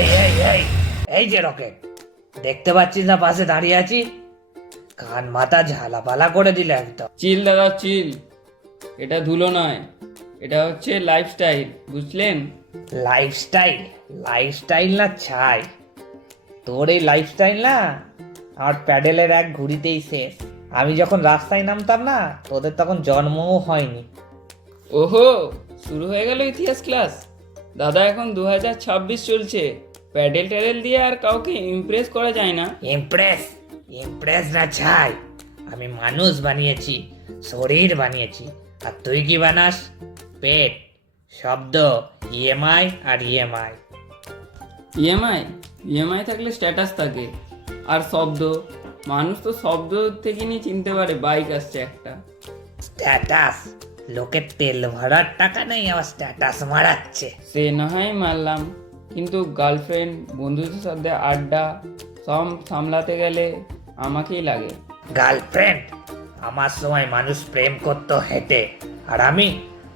এই এই এই এই যে রকেট, দেখতে পাচ্ছিস না পাশে দাঁড়িয়ে আছি? কান মাথা ঝালাপালা করে দিলে একদম। চিল দাদা চিল, এটা ধুলো নয়, এটা হচ্ছে লাইফস্টাইল, বুঝলেন? লাইফস্টাইল? লাইফস্টাইল না ছাই? তোর এই লাইফস্টাইল না আমার প্যাডেলের এক ঘুরিতেই শেষ। আমি যখন রাস্তায় নামতাম না, তোদের তখন জন্মও হয়নি। ওহো, শুরু হয়ে গেল ইতিহাস ক্লাস। দাদা এখন 2026 চলছে, প্যাডেল ট্যাডেল দিয়ে আর কাউকে ইমপ্রেস করা যায় না। ইমপ্রেস? ইমপ্রেস না ছাই, আমি মানুষ বানিয়েছি, শরীর বানিয়েছি। আর তুই কি বানাস? পেট, শব্দ, ইএমআই আর ইএমআই। ইএমআই? ইএমআই থাকলে স্ট্যাটাস থাকে, আর শব্দ, মানুষ তো শব্দ থেকে নিয়ে চিনতে পারে বাইক আসছে একটা। স্ট্যাটাস? লোকের তেল ভরার টাকা নেই, আবার স্ট্যাটাস মারাচ্ছে। সে না হয় মানলাম, কিন্তু গার্লফ্রেন্ড, বন্ধুদের সাথে আড্ডা সব সামলাতে গেলে আমাকেই লাগে। গার্লফ্রেন্ড? আমার সময় মানুষ প্রেম করতো হেঁটে, আর আমি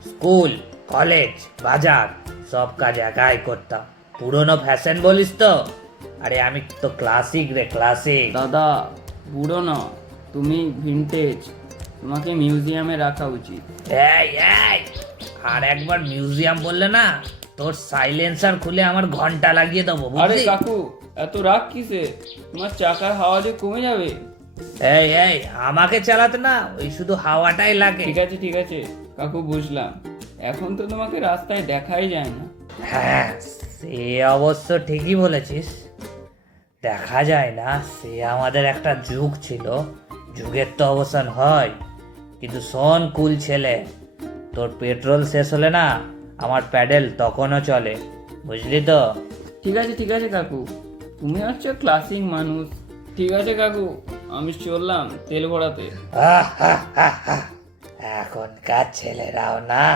স্কুল, কলেজ, বাজার সব কাজ একাই করতাম। পুরনো ফ্যাশন বলিস তো? আরে আমি তো ক্লাসিক রে, ক্লাসিক। দাদা বুড়ো না, তুমি ভিনটেজ, তোমাকে মিউজিয়ামে রাখা উচিত। এই এই, আর একবার মিউজিয়াম বললে না, তোর সাইলেন্সার খুলে আমার ঘন্টা লাগিয়ে দেবো, আরে বুঝলি? কাকু, এত রাগ কিসে? তোমার চাকার হাওয়া যে কমে যাবে। এই এই, আমাকে চালাতে না, ওই শুধু হাওয়াটাই লাগে। ঠিক আছে কাকু, বুঝলাম। এখন তো তোমাকে রাস্তায় দেখাই যায় না। হ্যাঁ, সে অবশ্য ঠিকই বলেছিস, দেখা যায় না। সে আমাদের একটা যুগ ছিল, যুগের তো অবসান হয়। কিন্তু শোন কুল ছেলে, তোর পেট্রোল শেষ হলে না আমার প্যাডেল তখনও চলে, বুঝলি তো? ঠিক আছে কাকু, তুমি হচ্ছে ক্লাসিক মানুষ। ঠিক আছে কাকু, আমি চললাম তেল ভরাতে। এখনকার ছেলেরাও না